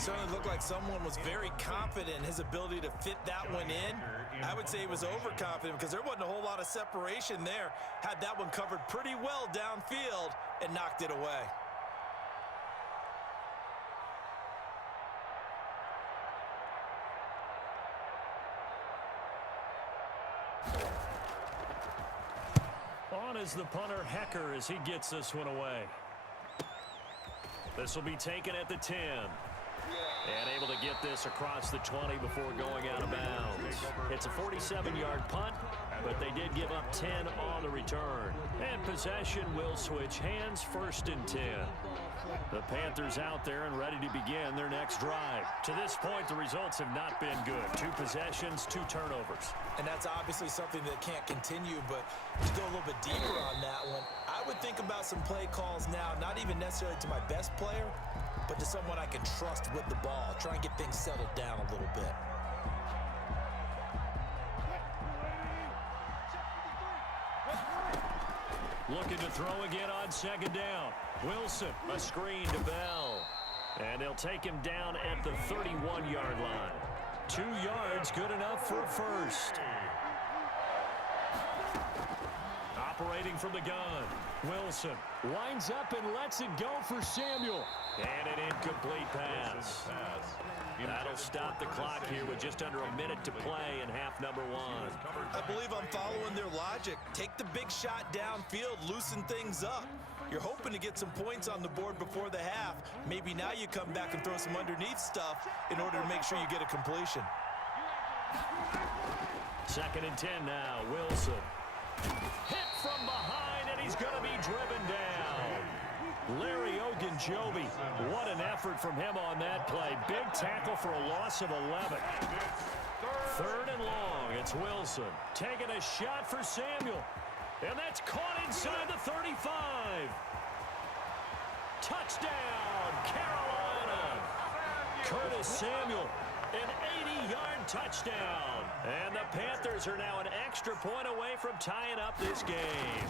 Certainly looked like someone was very confident in his ability to fit that one in. I would say he was overconfident because there wasn't a whole lot of separation there. Had that one covered pretty well downfield and knocked it away. On is the punter, Hecker, as he gets this one away. This will be taken at the 10. And able to get this across the 20 before going out of bounds. It's a 47-yard punt, but they did give up 10 on the return. And possession will switch hands, 1st and 10. The Panthers out there and ready to begin their next drive. To this point, the results have not been good. 2 possessions, 2 turnovers. And that's obviously something that can't continue, but to go a little bit deeper on that one, I would think about some play calls now, not even necessarily to my best player, but to someone I can trust with the ball. Try and get things settled down a little bit. Looking to throw again on 2nd down. Wilson, a screen to Bell. And they'll take him down at the 31-yard line. 2 yards, good enough for a first. Operating from the gun. Wilson winds up and lets it go for Samuel. And an incomplete pass. That'll stop the clock here with just under a minute to play in half number 1. I believe I'm following their logic. Take the big shot downfield, loosen things up. You're hoping to get some points on the board before the half. Maybe now you come back and throw some underneath stuff in order to make sure you get a completion. 2nd and 10 now. Wilson. Hit from behind, and he's going to be driven down. Larry Ogunjobi, what an effort from him on that play. Big tackle for a loss of 11. 3rd and long, it's Wilson. Taking a shot for Samuel. And that's caught inside the 35. Touchdown, Carolina. Curtis Samuel, an 80-yard touchdown. And the Panthers are now an extra point away from tying up this game.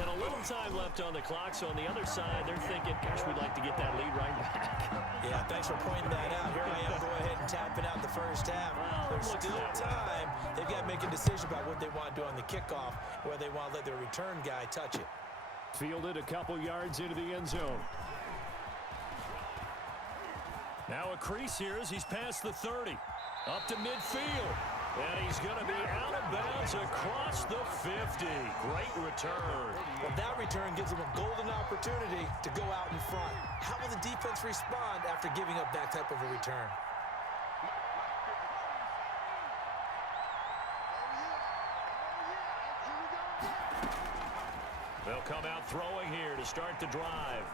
And a little time left on the clock, so on the other side, they're thinking, gosh, we'd like to get that lead right back. Yeah, thanks for pointing that out. Here I am, go ahead and tapping out the first half. There's still time. They've got to make a decision about what they want to do on the kickoff, whether they want to let their return guy touch it. Fielded a couple yards into the end zone. Now a crease here as he's past the 30. Up to midfield. And he's going to be out of bounds across the 50. Great return. Well, that return gives them a golden opportunity to go out in front. How will the defense respond after giving up that type of a return? They'll come out throwing here to start the drive.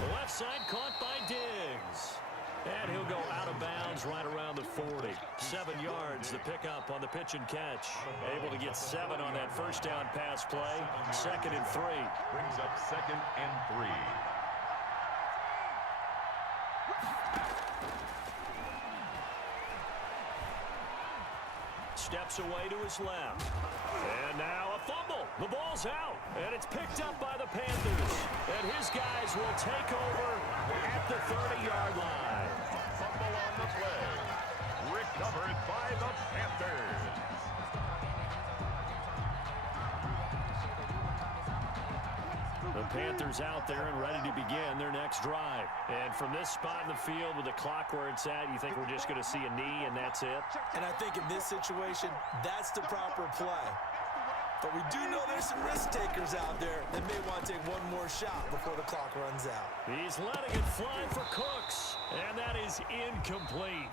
The left side caught by Diggs. And he'll go out of bounds right around the 40. 7 yards, the pickup on the pitch and catch. Able to get 7 on that first down pass play. 2nd and 3. Brings up 2nd and 3. Steps away to his left. And now a fumble. The ball's out. And it's picked up by the Panthers. And his guys will take over at the 30-yard line. Fumble on the play. Recovered by the Panthers. The Panthers out there and ready to begin their next drive. And from this spot in the field with the clock where it's at, you think we're just going to see a knee and that's it? And I think in this situation, that's the proper play. But we do know there's some risk takers out there that may want to take one more shot before the clock runs out. He's letting it fly for Cooks, and that is incomplete.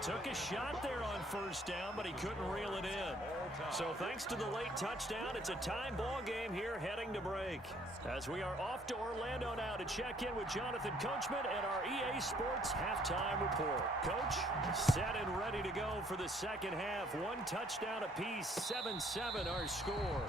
Took a shot there on first down, but he couldn't reel it in. So thanks to the late touchdown, it's a tie ball game here heading to break. As we are off to Orlando now to check in with Jonathan Coachman and our EA Sports halftime report. Coach, set and ready to go for the second half. 1 touchdown apiece, 7-7 our score.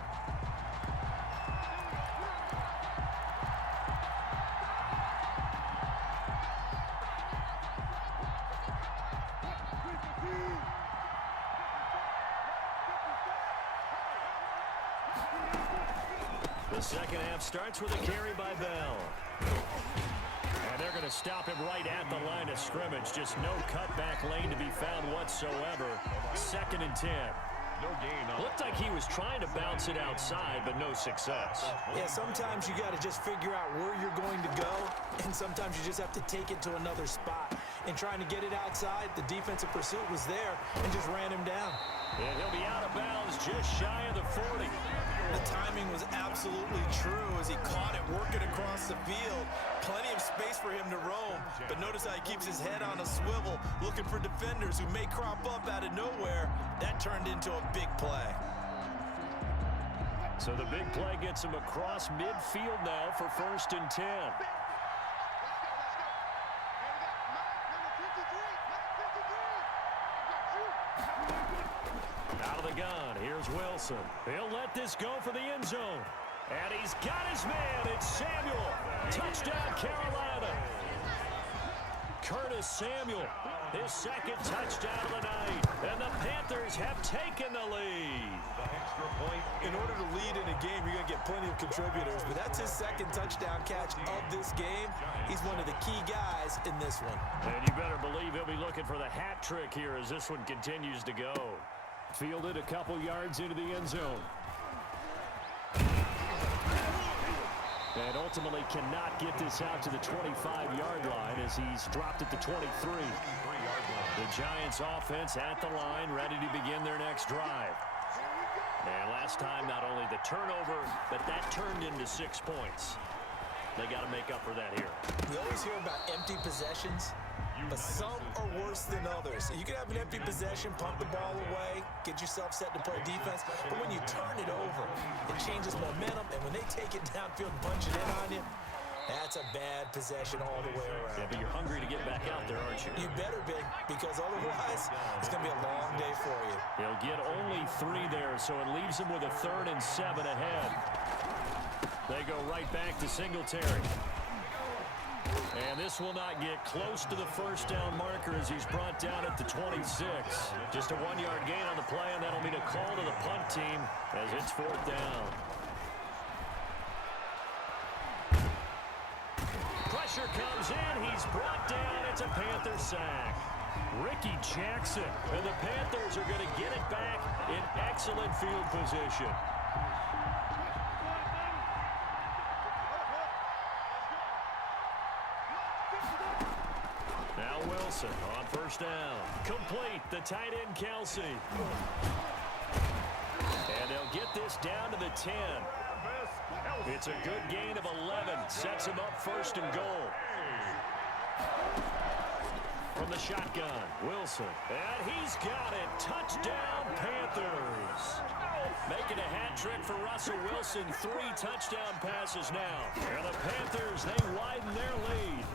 The second half starts with a carry by Bell. And they're going to stop him right at the line of scrimmage. Just no cutback lane to be found whatsoever. 2nd and 10. No gain. Looked like he was trying to bounce it outside, but no success. Yeah, sometimes you got to just figure out where you're going to go, and sometimes you just have to take it to another spot. And trying to get it outside, the defensive pursuit was there and just ran him down. And he'll be out of bounds just shy of the 40. The timing was absolutely true as he caught it working across the field. Plenty of space for him to roam, but notice how he keeps his head on a swivel, looking for defenders who may crop up out of nowhere. That turned into a big play. So the big play gets him across midfield now for 1st and 10. Out of the gun, here's Wilson. He'll let this go for the end zone. And he's got his man. It's Samuel. Touchdown, Carolina. Curtis Samuel, his 2nd touchdown of the night. And the Panthers have taken the lead. In order to lead in a game, you're going to get plenty of contributors, but that's his 2nd touchdown catch of this game. He's one of the key guys in this one. And you better believe he'll be looking for the hat trick here as this one continues to go. Fielded a couple yards into the end zone. And ultimately cannot get this out to the 25-yard line as he's dropped at the 23. The Giants offense at the line, ready to begin their next drive. And last time, not only the turnover, but that turned into 6 points. They got to make up for that here. We always hear about empty possessions, but some are worse than others. You can have an empty possession, punt the ball away, get yourself set to play defense, but when you turn it over, it changes momentum, and when they take it downfield and punch it in on you, that's a bad possession all the way around. Yeah, but you're hungry to get back out there, aren't you? You better be, because otherwise, it's going to be a long day for you. He'll get only 3 there, so it leaves him with a 3rd and 7 ahead. They go right back to Singletary. And this will not get close to the 1st down marker as he's brought down at the 26. Just a 1-yard gain on the play, and that'll mean a call to the punt team as it's 4th down. Pressure comes in. He's brought down. It's a Panther sack. Ricky Jackson. And the Panthers are going to get it back in excellent field position. Now Wilson on 1st down. Complete. The tight end, Kelsey. And they'll get this down to the 10. It's a good gain of 11. Sets him up 1st and goal. From the shotgun, Wilson. And he's got it. Touchdown, Panthers. Making a hat trick for Russell Wilson. 3 touchdown passes now. And the Panthers, they widen their lead.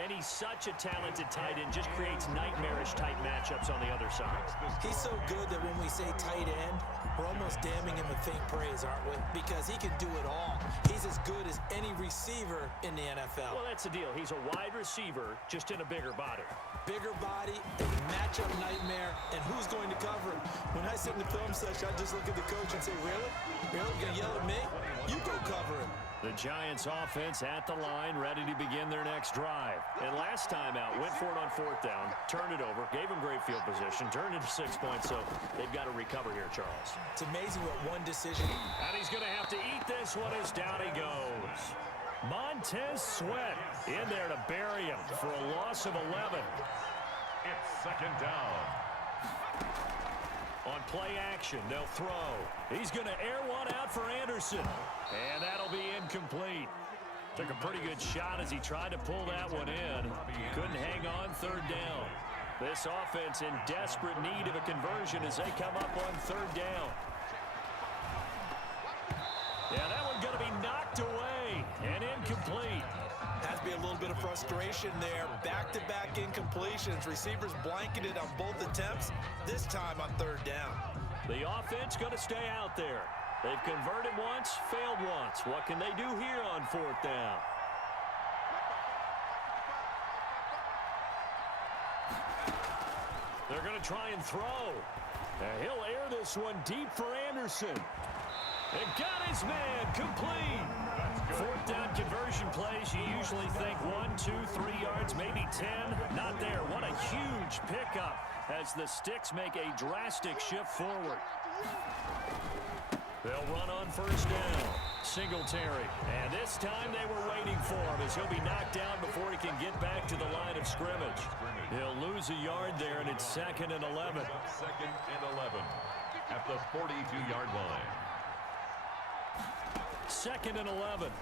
And he's such a talented tight end, just creates nightmarish tight matchups on the other side. He's so good that when we say tight end, we're almost damning him with faint praise, aren't we? Because he can do it all. He's as good as any receiver in the NFL. Well, that's the deal. He's a wide receiver, just in a bigger body. Bigger body, a matchup nightmare, and who's going to cover him? When I sit in the film session, I just look at the coach and say, really? Really? You're going to yell at me? You go cover him. The Giants offense at the line, ready to begin their next drive. And last time out, went for it on 4th down, turned it over, gave him great field position, turned into 6 points, so they've got to recover here, Charles. It's amazing what one decision. And he's going to have to eat this one as down he goes. Montez Sweat in there to bury him for a loss of 11. It's 2nd down. On play action, they'll throw. He's going to air one out for Anderson. And that'll be incomplete. Took a pretty good shot as he tried to pull that one in. Couldn't hang on 3rd down. This offense in desperate need of a conversion as they come up on 3rd down. Yeah, that one going to be knocked away and incomplete. Has to be a little bit of frustration there. Back-to-back incompletions. Receivers blanketed on both attempts, this time on 3rd down. The offense going to stay out there. They've converted once, failed once. What can they do here on 4th down? They're going to try and throw. And he'll air this one deep for Anderson. It got his man complete. Fourth down conversion plays, you usually think 1, 2, 3 yards, maybe 10. Not there. What a huge pickup as the Sticks make a drastic shift forward. They'll run on first down. Singletary. And this time they were waiting for him as he'll be knocked down before he can get back to the line of scrimmage. He'll lose a yard there, and it's 2nd and 11. 2nd and 11 at the 42-yard line. 2nd and 11.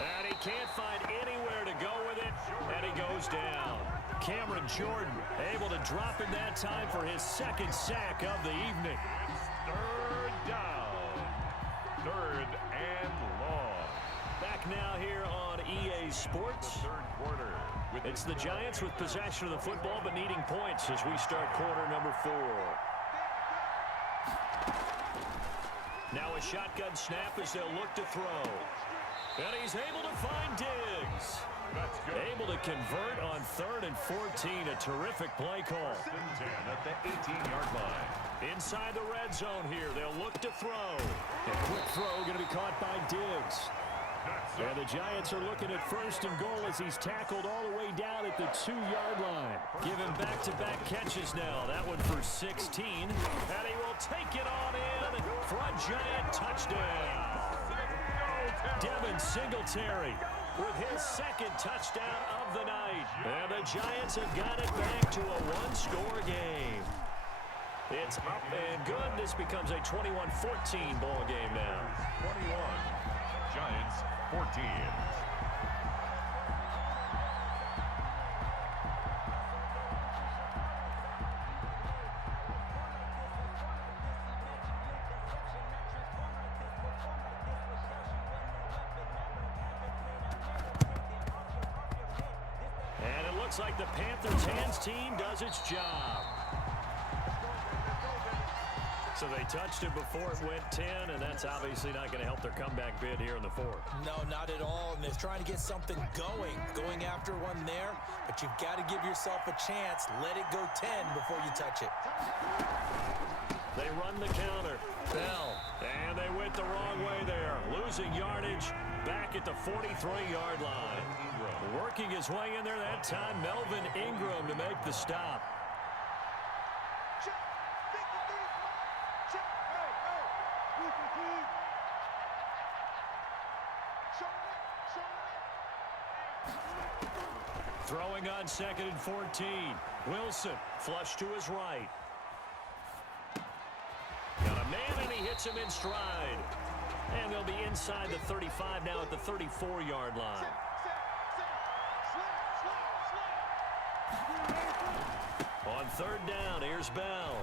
And he can't find anywhere to go with it, and he goes down. Cameron Jordan able to drop in that time for his 2nd sack of the evening. It's 3rd down. 3rd and long. Back now here on EA Sports. The 3rd quarter. It's the Giants with possession of the football but needing points as we start quarter number 4. Now a shotgun snap as they'll look to throw. And he's able to find Diggs. That's good. Able to convert on 3rd and 14. A terrific play call. 10 at the 18-yard line. Inside the red zone here. They'll look to throw. A quick throw going to be caught by Diggs. And the Giants are looking at 1st and goal as he's tackled all the way down at the 2-yard line. Give him back-to-back catches now. That one for 16. And he will take it on in for a Giant touchdown. Devin Singletary with his 2nd touchdown of the night. And the Giants have got it back to a 1-score game. It's up and good. This becomes a 21-14 ball game now. 21. Giants 14. And it looks like the Panthers' hands team does its job. So they touched him before it went 10, and that's obviously not going to help their comeback bid here in the 4th. No, not at all. And they're trying to get something going after one there. But you've got to give yourself a chance. Let it go 10 before you touch it. They run the counter. Bell. And they went the wrong way there. Losing yardage back at the 43-yard line. Working his way in there that time, Melvin Ingram to make the stop. Throwing on 2nd and 14. Wilson flush to his right. Got a man, and he hits him in stride. And they'll be inside the 35 now at the 34-yard line. On 3rd down, here's Bell.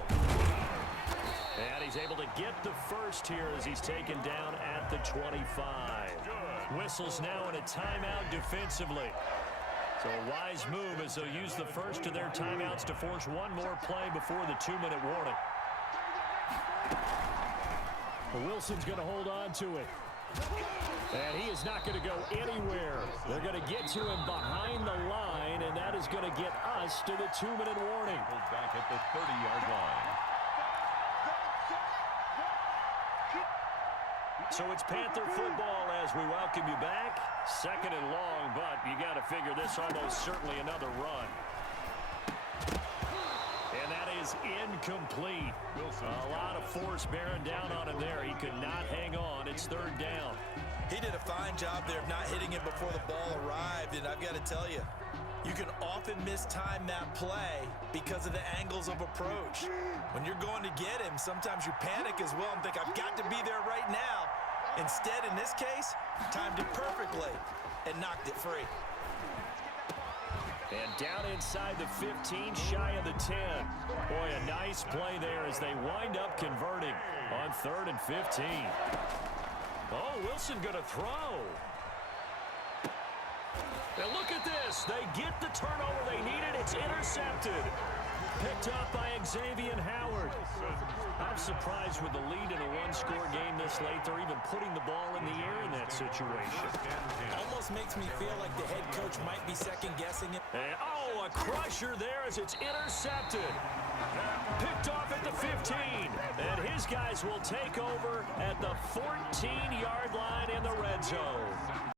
And he's able to get the first here as he's taken down at the 25. Whistles now in a timeout defensively. So a wise move as they'll use the first of their timeouts to force one more play before the 2-minute warning. But Wilson's going to hold on to it. And he is not going to go anywhere. They're going to get to him behind the line, and that is going to get us to the 2-minute warning. Back at the 30-yard line. So it's Panther football as we welcome you back. 2nd and long, but you got to figure this almost certainly another run. And that is incomplete. A lot of force bearing down on him there. He could not hang on. It's 3rd down. He did a fine job there of not hitting it before the ball arrived. And I've got to tell you, you can often mistime that play because of the angles of approach. When you're going to get him, sometimes you panic as well and think, I've got to be there right now. Instead, in this case, timed it perfectly and knocked it free. And down inside the 15, shy of the 10. Boy, a nice play there as they wind up converting on 3rd and 15. Oh, Wilson going to throw. And look at this. They get the turnover they needed. It's intercepted. Picked up by Xavier Howard. I'm surprised with the lead in a 1-score game this late. They're even putting the ball in the air in that situation. Almost makes me feel like the head coach might be second-guessing it. And, oh, a A crusher there as it's intercepted. Picked off at the 15. And his guys will take over at the 14-yard line in the red zone.